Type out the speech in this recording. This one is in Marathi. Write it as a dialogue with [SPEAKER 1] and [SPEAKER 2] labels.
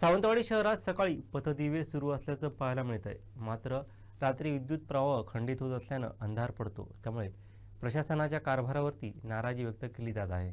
[SPEAKER 1] सावंतवाडी शहरात सकाळी पथदिवे सुरू असल्याचं पाहायला मिळत आहे मात्र रात्री विद्युत प्रवाह खंडित होत असल्यानं अंधार पडतो. त्यामुळे प्रशासनाच्या कारभारावरती नाराजी व्यक्त केली जात आहे.